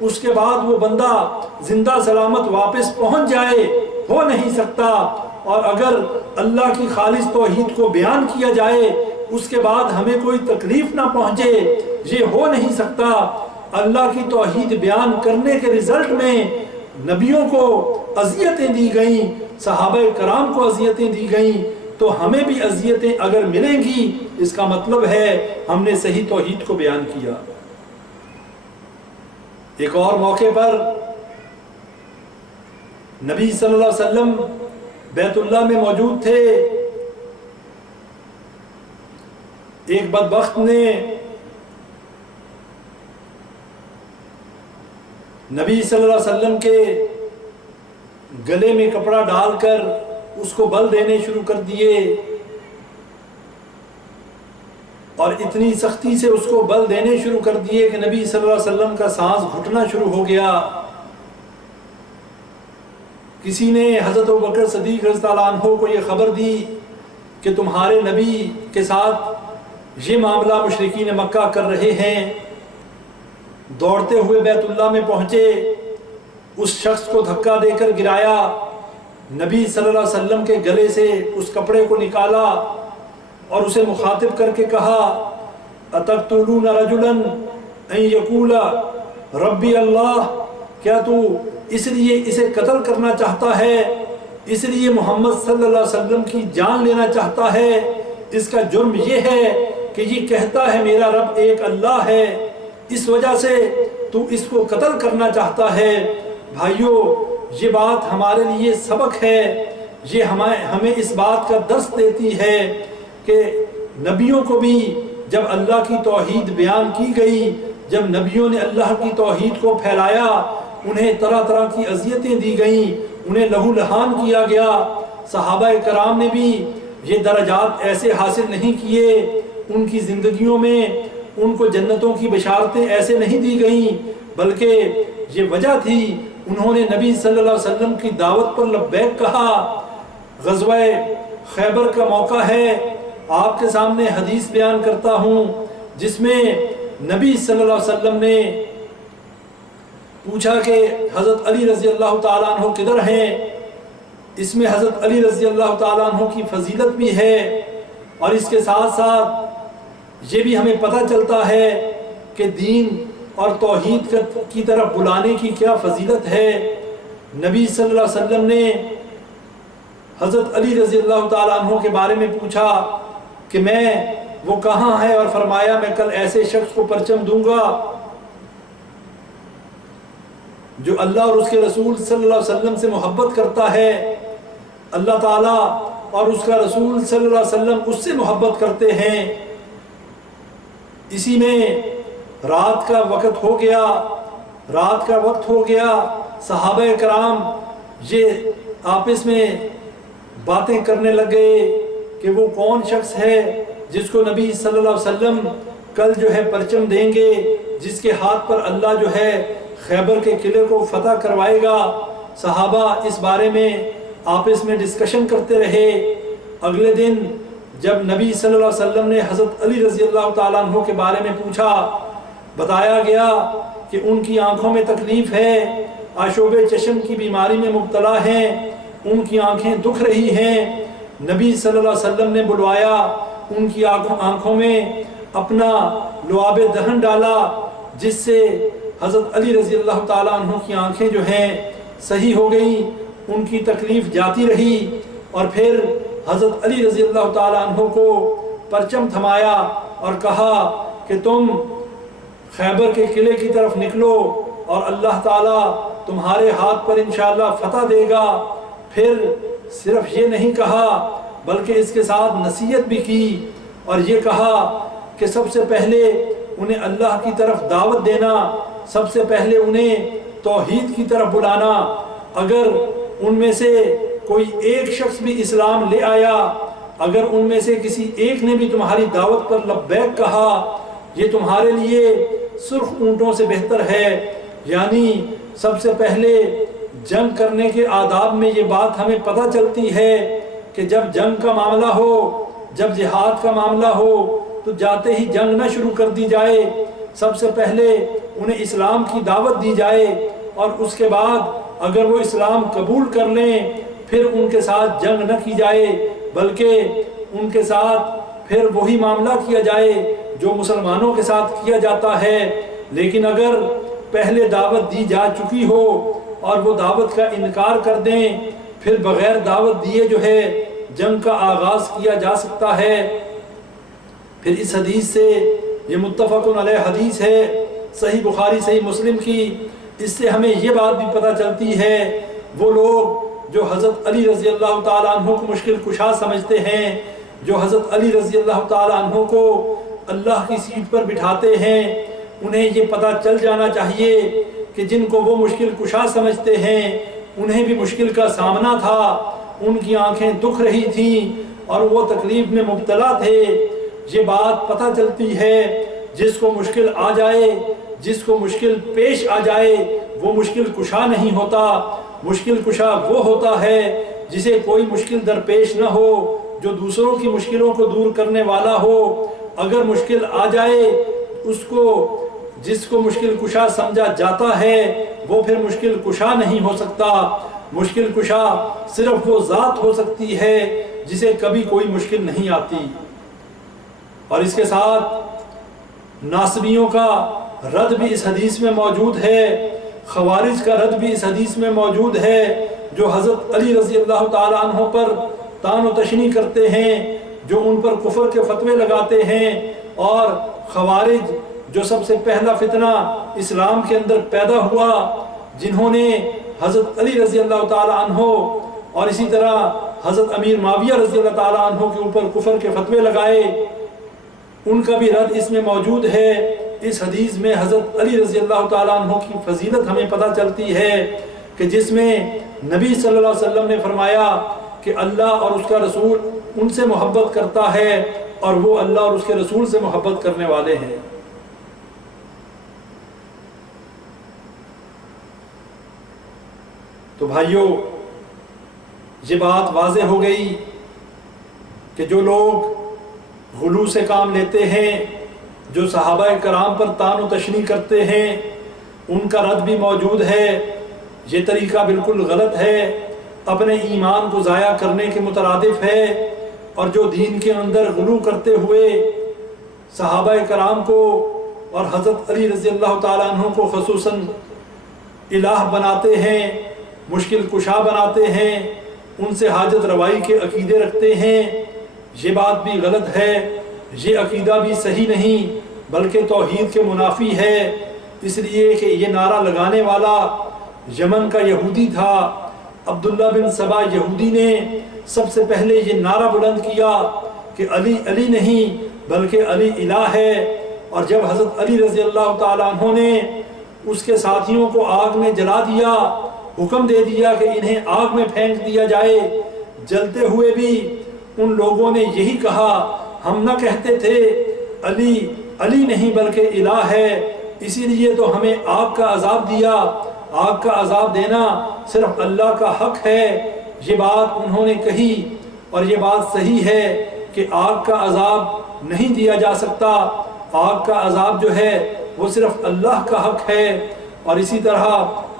اس کے بعد وہ بندہ زندہ سلامت واپس پہنچ جائے، ہو نہیں سکتا. اور اگر اللہ کی خالص توحید کو بیان کیا جائے، اس کے بعد ہمیں کوئی تکلیف نہ پہنچے، یہ ہو نہیں سکتا. اللہ کی توحید بیان کرنے کے رزلٹ میں نبیوں کو اذیتیں دی گئیں، صحابہ کرام کو اذیتیں دی گئیں، تو ہمیں بھی اذیتیں اگر ملیں گی، اس کا مطلب ہے ہم نے صحیح توحید کو بیان کیا. ایک اور موقع پر نبی صلی اللہ علیہ وسلم بیت اللہ میں موجود تھے. ایک بدبخت نے نبی صلی اللہ علیہ وسلم کے گلے میں کپڑا ڈال کر اس کو بل دینے شروع کر دیے، اور اتنی سختی سے اس کو بل دینے شروع کر دیے کہ نبی صلی اللہ علیہ وسلم کا سانس گھٹنا شروع ہو گیا. کسی نے حضرت ابوبکر صدیق رضی اللہ عنہ کو یہ خبر دی کہ تمہارے نبی کے ساتھ یہ معاملہ مشرکین مکہ کر رہے ہیں. دوڑتے ہوئے بیت اللہ میں پہنچے، اس شخص کو دھکا دے کر گرایا، نبی صلی اللہ علیہ وسلم کے گلے سے اس کپڑے کو نکالا اور اسے مخاطب کر کے کہا، اتقتلون رجلا ان یقول ربی اللہ، کیا تو اس لیے اسے قتل کرنا چاہتا ہے، اس لیے محمد صلی اللہ علیہ وسلم کی جان لینا چاہتا ہے؟ اس کا جرم یہ ہے کہ یہ کہتا ہے میرا رب ایک اللہ ہے، اس وجہ سے تو اس کو قتل کرنا چاہتا ہے. بھائیو، یہ بات ہمارے لیے سبق ہے، یہ ہمیں اس بات کا درس دیتی ہے کہ نبیوں کو بھی جب اللہ کی توحید بیان کی گئی، جب نبیوں نے اللہ کی توحید کو پھیلایا، انہیں طرح طرح کی اذیتیں دی گئیں، انہیں لہو لہان کیا گیا. صحابہ کرام نے بھی یہ درجات ایسے حاصل نہیں کیے، ان کی زندگیوں میں ان کو جنتوں کی بشارتیں ایسے نہیں دی گئیں، بلکہ یہ وجہ تھی انہوں نے نبی صلی اللہ علیہ وسلم کی دعوت پر لبیک کہا. غزوہ خیبر کا موقع ہے، آپ کے سامنے حدیث بیان کرتا ہوں جس میں نبی صلی اللہ علیہ وسلم نے پوچھا کہ حضرت علی رضی اللہ تعالیٰ عنہ کدھر ہیں. اس میں حضرت علی رضی اللہ تعالیٰ عنہ کی فضیلت بھی ہے، اور اس کے ساتھ ساتھ یہ بھی ہمیں پتہ چلتا ہے کہ دین اور توحید کی طرف بلانے کی کیا فضیلت ہے. نبی صلی اللہ علیہ وسلم نے حضرت علی رضی اللہ تعالیٰ عنہ کے بارے میں پوچھا کہ وہ کہاں ہے، اور فرمایا میں کل ایسے شخص کو پرچم دوں گا جو اللہ اور اس کے رسول صلی اللہ علیہ وسلم سے محبت کرتا ہے. اللہ تعالیٰ اور اس کا رسول صلی اللہ علیہ وسلم اس سے محبت کرتے ہیں. اسی میں رات کا وقت ہو گیا، صحابہ کرام یہ آپس میں باتیں کرنے لگے کہ وہ کون شخص ہے جس کو نبی صلی اللہ علیہ وسلم کل پرچم دیں گے، جس کے ہاتھ پر اللہ خیبر کے قلعے کو فتح کروائے گا. صحابہ اس بارے میں آپس میں ڈسکشن کرتے رہے. اگلے دن جب نبی صلی اللہ علیہ وسلم نے حضرت علی رضی اللہ تعالیٰ عنہ کے بارے میں پوچھا، بتایا گیا کہ ان کی آنکھوں میں تکلیف ہے، آشوب چشم کی بیماری میں مبتلا ہیں، ان کی آنکھیں دکھ رہی ہیں. نبی صلی اللہ علیہ وسلم نے بلوایا، ان کی آنکھوں میں اپنا لعاب دہن ڈالا، جس سے حضرت علی رضی اللہ تعالیٰ عنہ کی آنکھیں صحیح ہو گئیں، ان کی تکلیف جاتی رہی. اور پھر حضرت علی رضی اللہ تعالیٰ عنہ کو پرچم تھمایا اور کہا کہ تم خیبر کے قلعے کی طرف نکلو اور اللہ تعالیٰ تمہارے ہاتھ پر انشاءاللہ فتح دے گا. پھر صرف یہ نہیں کہا بلکہ اس کے ساتھ نصیحت بھی کی اور یہ کہا کہ سب سے پہلے انہیں اللہ کی طرف دعوت دینا، سب سے پہلے انہیں توحید کی طرف بلانا، اگر ان میں سے کوئی ایک شخص بھی اسلام لے آیا، اگر ان میں سے کسی ایک نے بھی تمہاری دعوت پر لبیک کہا، یہ تمہارے لیے سرخ اونٹوں سے بہتر ہے۔ یعنی سب سے پہلے جنگ کرنے کے آداب میں یہ بات ہمیں پتہ چلتی ہے کہ جب جنگ کا معاملہ ہو، جب جہاد کا معاملہ ہو، تو جاتے ہی جنگ نہ شروع کر دی جائے، سب سے پہلے انہیں اسلام کی دعوت دی جائے، اور اس کے بعد اگر وہ اسلام قبول کر لیں پھر ان کے ساتھ جنگ نہ کی جائے، بلکہ ان کے ساتھ پھر وہی معاملہ کیا جائے جو مسلمانوں کے ساتھ کیا جاتا ہے۔ لیکن اگر پہلے دعوت دی جا چکی ہو اور وہ دعوت کا انکار کر دیں، پھر بغیر دعوت دیے جو ہے جنگ کا آغاز کیا جا سکتا ہے۔ پھر اس حدیث سے، یہ متفق علیہ حدیث ہے، صحیح بخاری صحیح مسلم کی، اس سے ہمیں یہ بات بھی پتہ چلتی ہے وہ لوگ جو حضرت علی رضی اللہ تعالیٰ عنہ کو مشکل کشا سمجھتے ہیں، جو حضرت علی رضی اللہ تعالیٰ عنہ کو اللہ کی سیٹ پر بٹھاتے ہیں، انہیں یہ پتہ چل جانا چاہیے کہ جن کو وہ مشکل کشا سمجھتے ہیں انہیں بھی مشکل کا سامنا تھا، ان کی آنکھیں دکھ رہی تھیں اور وہ تکلیف میں مبتلا تھے۔ یہ بات پتہ چلتی ہے جس کو مشکل آ جائے، جس کو مشکل پیش آ جائے، وہ مشکل کشا نہیں ہوتا۔ مشکل کشا وہ ہوتا ہے جسے کوئی مشکل درپیش نہ ہو، جو دوسروں کی مشکلوں کو دور کرنے والا ہو۔ اگر مشکل آ جائے، جس کو مشکل کشا سمجھا جاتا ہے وہ پھر مشکل کشا نہیں ہو سکتا۔ مشکل کشا صرف وہ ذات ہو سکتی ہے جسے کبھی کوئی مشکل نہیں آتی۔ اور اس کے ساتھ ناصبیوں کا رد بھی اس حدیث میں موجود ہے، خوارج کا رد بھی اس حدیث میں موجود ہے، جو حضرت علی رضی اللہ تعالیٰ عنہ پر طعن و تشنیع کرتے ہیں، جو ان پر کفر کے فتوے لگاتے ہیں۔ اور خوارج جو سب سے پہلا فتنہ اسلام کے اندر پیدا ہوا، جنہوں نے حضرت علی رضی اللہ تعالیٰ عنہ اور اسی طرح حضرت امیر معاویہ رضی اللہ تعالیٰ عنہ کے اوپر کفر کے فتوے لگائے، ان کا بھی رد اس میں موجود ہے۔ اس حدیث میں حضرت علی رضی اللہ تعالیٰ عنہ کی فضیلت ہمیں پتہ چلتی ہے کہ جس میں نبی صلی اللہ علیہ وسلم نے فرمایا کہ اللہ اور اس کا رسول ان سے محبت کرتا ہے اور وہ اللہ اور اس کے رسول سے محبت کرنے والے ہیں۔ تو بھائیوں، یہ بات واضح ہو گئی کہ جو لوگ غلو سے کام لیتے ہیں، جو صحابہ کرام پر طعن و تشنیع کرتے ہیں، ان کا رد بھی موجود ہے۔ یہ طریقہ بالکل غلط ہے، اپنے ایمان کو ضائع کرنے کے مترادف ہے، اور جو دین کے اندر غلو کرتے ہوئے صحابہ کرام کو اور حضرت علی رضی اللہ تعالیٰ عنہ کو خصوصاً الہ بناتے ہیں، مشکل کشا بناتے ہیں، ان سے حاجت روائی کے عقیدے رکھتے ہیں، یہ بات بھی غلط ہے، یہ عقیدہ بھی صحیح نہیں بلکہ توحید کے منافی ہے۔ اس لیے کہ یہ نعرہ لگانے والا یمن کا یہودی تھا، عبداللہ بن سبا یہودی نے سب سے پہلے یہ نعرہ بلند کیا کہ علی علی نہیں بلکہ علی الہ ہے۔ اور جب حضرت علی رضی اللہ تعالیٰ عنہ نے اس کے ساتھیوں کو آگ میں جلا دیا، حکم دے دیا کہ انہیں آگ میں پھینک دیا جائے، جلتے ہوئے بھی ان لوگوں نے یہی کہا، ہم نہ کہتے تھے علی علی نہیں بلکہ الہ ہے، اسی لیے تو ہمیں آگ کا عذاب دیا۔ آگ کا عذاب دینا صرف اللہ کا حق ہے۔ یہ بات انہوں نے کہی، اور یہ بات صحیح ہے کہ آگ کا عذاب نہیں دیا جا سکتا، آگ کا عذاب جو ہے وہ صرف اللہ کا حق ہے۔ اور اسی طرح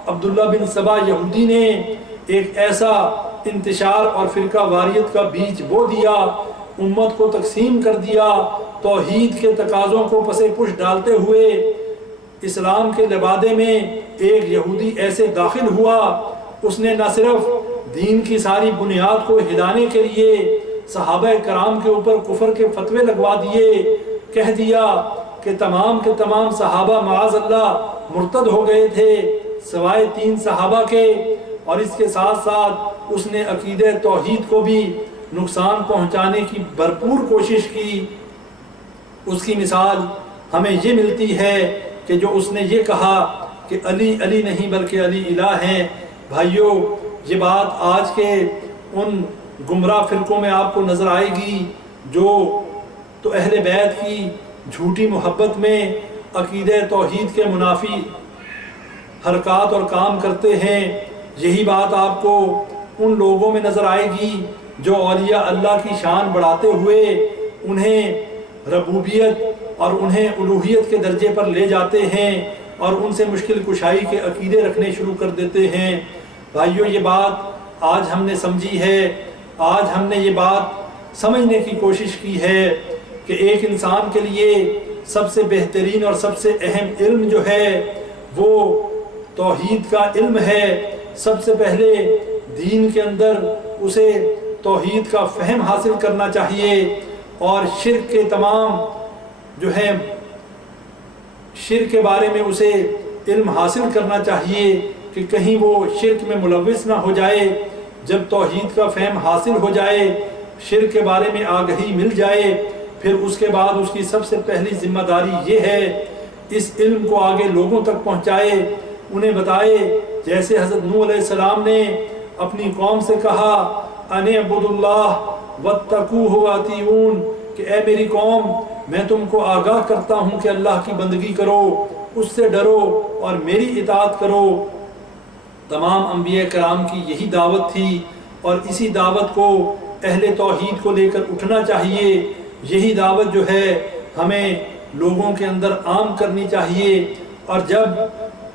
عبداللہ بن سبا یہودی نے ایک ایسا انتشار اور فرقہ واریت کا بیج بو دیا، امت کو تقسیم کر دیا، توحید کے تقاضوں کو پس پش ڈالتے ہوئے اسلام کے لبادے میں ایک یہودی ایسے داخل ہوا، اس نے نہ صرف دین کی ساری بنیاد کو ہلانے کے لیے صحابہ کرام کے اوپر کفر کے فتوے لگوا دیے، کہہ دیا کہ تمام کے تمام صحابہ معاذ اللہ مرتد ہو گئے تھے سوائے 3 صحابہ کے، اور اس کے ساتھ ساتھ اس نے عقیدہ توحید کو بھی نقصان پہنچانے کی بھرپور کوشش کی۔ اس کی مثال ہمیں یہ ملتی ہے کہ جو اس نے یہ کہا کہ علی علی نہیں بلکہ علی الہ ہیں۔ بھائیوں، یہ بات آج کے ان گمراہ فرقوں میں آپ کو نظر آئے گی جو تو اہل بیت کی جھوٹی محبت میں عقیدہ توحید کے منافی حرکات اور کام کرتے ہیں۔ یہی بات آپ کو ان لوگوں میں نظر آئے گی جو اولیاء اللہ کی شان بڑھاتے ہوئے انہیں ربوبیت اور انہیں الوہیت کے درجے پر لے جاتے ہیں اور ان سے مشکل کشائی کے عقیدے رکھنے شروع کر دیتے ہیں۔ بھائیوں، یہ بات آج ہم نے سمجھی ہے، آج ہم نے یہ بات سمجھنے کی کوشش کی ہے کہ ایک انسان کے لیے سب سے بہترین اور سب سے اہم علم جو ہے وہ توحید کا علم ہے۔ سب سے پہلے دین کے اندر اسے توحید کا فہم حاصل کرنا چاہیے اور شرک کے تمام جو ہے شرک کے بارے میں اسے علم حاصل کرنا چاہیے کہ کہیں وہ شرک میں ملوث نہ ہو جائے۔ جب توحید کا فہم حاصل ہو جائے، شرک کے بارے میں آگہی مل جائے، پھر اس کے بعد اس کی سب سے پہلی ذمہ داری یہ ہے اس علم کو آگے لوگوں تک پہنچائے، انہیں بتائے، جیسے حضرت نوح علیہ السلام نے اپنی قوم سے کہا ان اعبدوا اللہ واتقوہ واطیعون، کہ اے میری قوم، میں تم کو آگاہ کرتا ہوں کہ اللہ کی بندگی کرو، اس سے ڈرو اور میری اطاعت کرو۔ تمام انبیاء کرام کی یہی دعوت تھی اور اسی دعوت کو اہل توحید کو لے کر اٹھنا چاہیے۔ یہی دعوت جو ہے ہمیں لوگوں کے اندر عام کرنی چاہیے، اور جب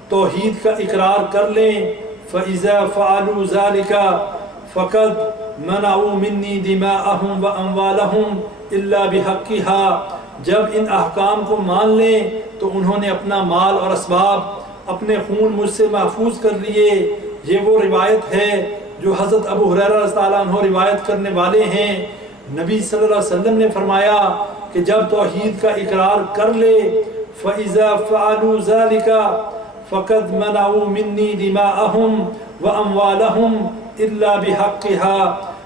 توحید کا اقرار کر لیں فَإِذَا فَعَلُوا ذَلِكَ فَقَدْ مَنَعُوا مِنِّي دِمَاءَهُمْ وَأَمْوَالَهُمْ إِلَّا بِحَقِّهَا، جب ان احکام کو مان لیں تو انہوں نے اپنا مال اور اسباب، اپنے خون مجھ سے محفوظ کر لیے۔ یہ وہ روایت ہے جو حضرت ابو ہریرہ رضی اللہ عنہ روایت کرنے والے ہیں۔ نبی صلی اللہ علیہ وسلم نے فرمایا کہ جب توحید کا اقرار کر لے فَإِذَا فَعَلُوا ذَلِكَ فَقَدْ مَنَعُوا مِنِّي دِمَاءَهُمْ وَأَمْوَالَهُمْ إِلَّا بِحَقِّهَا،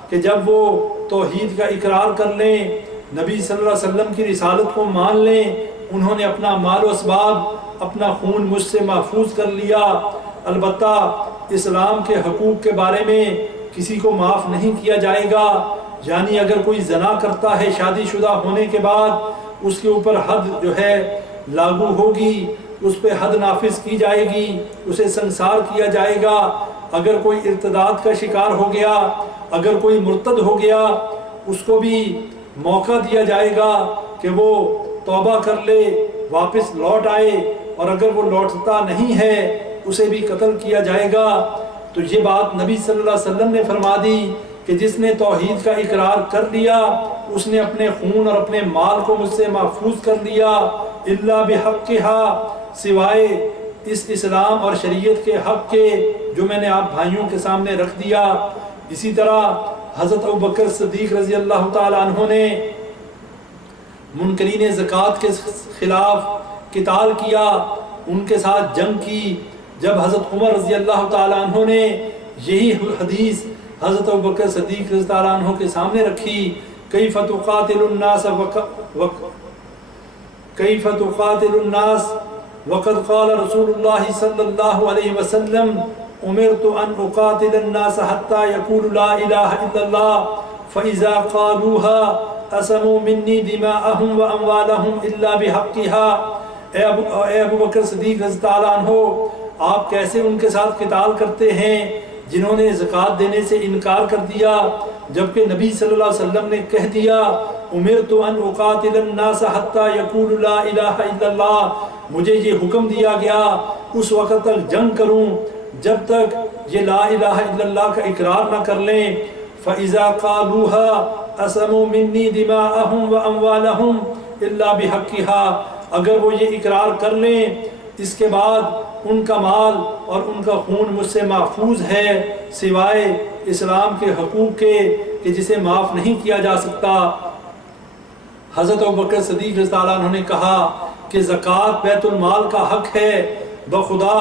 کہ جب وہ توحید کا اقرار کر لیں، نبی صلی اللہ علیہ وسلم کی رسالت کو مان لیں، انہوں نے اپنا مال و اسباب، اپنا خون مجھ سے محفوظ کر لیا۔ البتہ اسلام کے حقوق کے بارے میں کسی کو معاف نہیں کیا جائے گا، یعنی اگر کوئی زنا کرتا ہے شادی شدہ ہونے کے بعد، اس کے اوپر حد جو ہے لاگو ہوگی، اس پہ حد نافذ کی جائے گی، اسے سنسار کیا جائے گا۔ اگر کوئی ارتداد کا شکار ہو گیا، اگر کوئی مرتد ہو گیا، اس کو بھی موقع دیا جائے گا کہ وہ توبہ کر لے، واپس لوٹ آئے، اور اگر وہ لوٹتا نہیں ہے اسے بھی قتل کیا جائے گا۔ تو یہ بات نبی صلی اللہ علیہ وسلم نے فرما دی کہ جس نے توحید کا اقرار کر لیا اس نے اپنے خون اور اپنے مال کو مجھ سے محفوظ کر لیا، الا بحقها، سوائے اس اسلام اور شریعت کے حق کے جو میں نے آپ بھائیوں کے سامنے رکھ دیا۔ اسی طرح حضرت ابوبکر صدیق رضی اللہ تعالی عنہ نے منکرین زکوٰۃ کے خلاف قتال کیا، ان کے ساتھ جنگ کی۔ جب حضرت عمر رضی اللہ تعالی عنہ نے یہی حدیث حضرت ابوبکر صدیق رضی اللہ عنہ کے سامنے رکھی، کیف تقاتل الناس وقد قال رسول اللہ صلی اللہ علیہ وسلم امرت ان اقاتل الناس حتى يقولوا لا الہ الا اللہ فاذا قالوها قسموا منی دماءهم واموالهم الا بحقها۔ اے ابو بکر صدیق رضی اللہ عنہ، آپ کیسے ان کے ساتھ قتال کرتے ہیں جنہوں نے زکوٰۃ دینے سے انکار کر دیا، جبکہ نبی صلی اللہ علیہ وسلم نے کہہ دیا امرت ان اقاتل الناس حتى يقولوا لا الہ الا اللہ، مجھے یہ حکم دیا گیا اس وقت تک جنگ کروں جب تک یہ لا الہ الا اللہ کا اقرار نہ کر لیں۔ فَإِذَا قَالُوهَا قَسَمُوا مِنِّي دِمَاءَهُمْ وَأَمْوَالَهُمْ إِلَّا بِحَقِّهَا، اگر وہ یہ اقرار کر لیں اس کے بعد ان کا مال اور ان کا خون مجھ سے محفوظ ہے سوائے اسلام کے حقوق کے کہ جسے معاف نہیں کیا جا سکتا۔ حضرت ابوبکر صدیق رضی اللہ عنہ نے کہا کہ زکوٰۃ بیت المال کا حق ہے، بخدا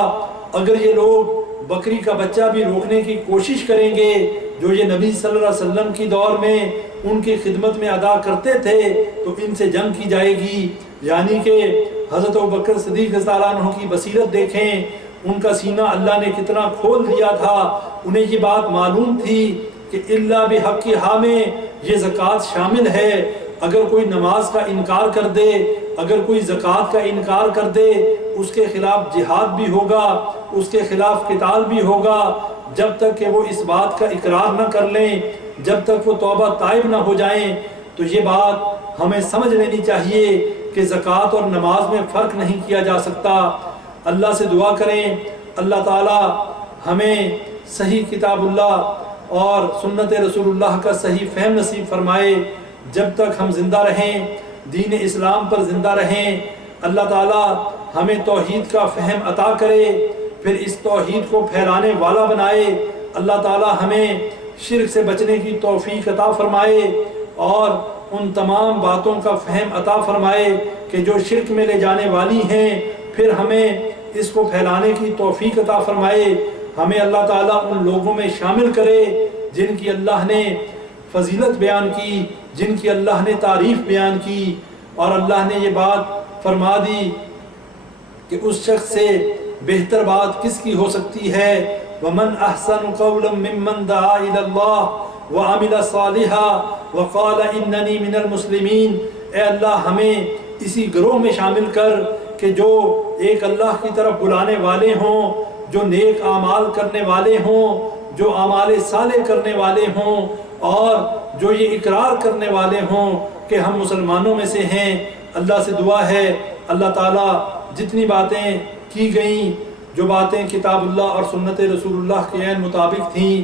اگر یہ لوگ بکری کا بچہ بھی روکنے کی کوشش کریں گے جو یہ نبی صلی اللہ علیہ وسلم کی دور میں ان کی خدمت میں ادا کرتے تھے تو ان سے جنگ کی جائے گی۔ یعنی کہ حضرت ابوبکر صدیق رضی اللہ عنہ کی بصیرت دیکھیں، ان کا سینہ اللہ نے کتنا کھول دیا تھا، انہیں یہ بات معلوم تھی کہ اللہ بحق ہا میں یہ زکوٰۃ شامل ہے۔ اگر کوئی نماز کا انکار کر دے، اگر کوئی زکوٰۃ کا انکار کر دے، اس کے خلاف جہاد بھی ہوگا، اس کے خلاف قتال بھی ہوگا، جب تک کہ وہ اس بات کا اقرار نہ کر لیں، جب تک وہ توبہ تائب نہ ہو جائیں۔ تو یہ بات ہمیں سمجھ لینی چاہیے کہ زکوٰۃ اور نماز میں فرق نہیں کیا جا سکتا۔ اللہ سے دعا کریں اللہ تعالی ہمیں صحیح کتاب اللہ اور سنت رسول اللہ کا صحیح فہم نصیب فرمائے۔ جب تک ہم زندہ رہیں، دین اسلام پر زندہ رہیں، اللہ تعالی ہمیں توحید کا فہم عطا کرے، پھر اس توحید کو پھیلانے والا بنائے۔ اللہ تعالی ہمیں شرک سے بچنے کی توفیق عطا فرمائے اور ان تمام باتوں کا فہم عطا فرمائے کہ جو شرک میں لے جانے والی ہیں، پھر ہمیں اس کو پھیلانے کی توفیق عطا فرمائے۔ ہمیں اللہ تعالیٰ ان لوگوں میں شامل کرے جن کی اللہ نے فضیلت بیان کی، جن کی اللہ نے تعریف بیان کی، اور اللہ نے یہ بات فرما دی کہ اس شخص سے بہتر بات کس کی ہو سکتی ہے۔ وَمَنْ أَحْسَنُ قَوْلًا مِّمَّنْ دَعَا إِلَى اللَّهِ وَعَمِلَ صَالِحًا وَقَالَ إِنَّنِي مِنَ الْمُسْلِمِينَ۔ اے اللہ ہمیں اسی گروہ میں شامل کر کہ جو ایک اللہ کی طرف بلانے والے ہوں، جو نیک اعمال کرنے والے ہوں، جو اعمال صالح کرنے والے ہوں، اور جو یہ اقرار کرنے والے ہوں کہ ہم مسلمانوں میں سے ہیں۔ اللہ سے دعا ہے اللہ تعالیٰ جتنی باتیں کی گئیں، جو باتیں کتاب اللہ اور سنت رسول اللہ کے عین مطابق تھیں،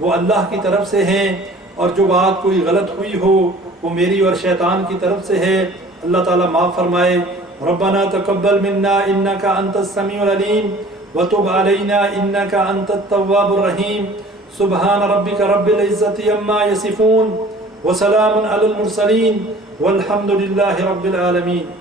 وہ اللہ کی طرف سے ہیں، اور جو بات کوئی غلط ہوئی ہو وہ میری اور شیطان کی طرف سے ہے۔ اللہ تعالیٰ معاف فرمائے۔ ربنا تقبل منا انك انت السميع العليم وتب علينا انك انت التواب الرحيم۔ سبحان ربك رب العزة عما يصفون وسلام على المرسلين والحمد لله رب العالمين۔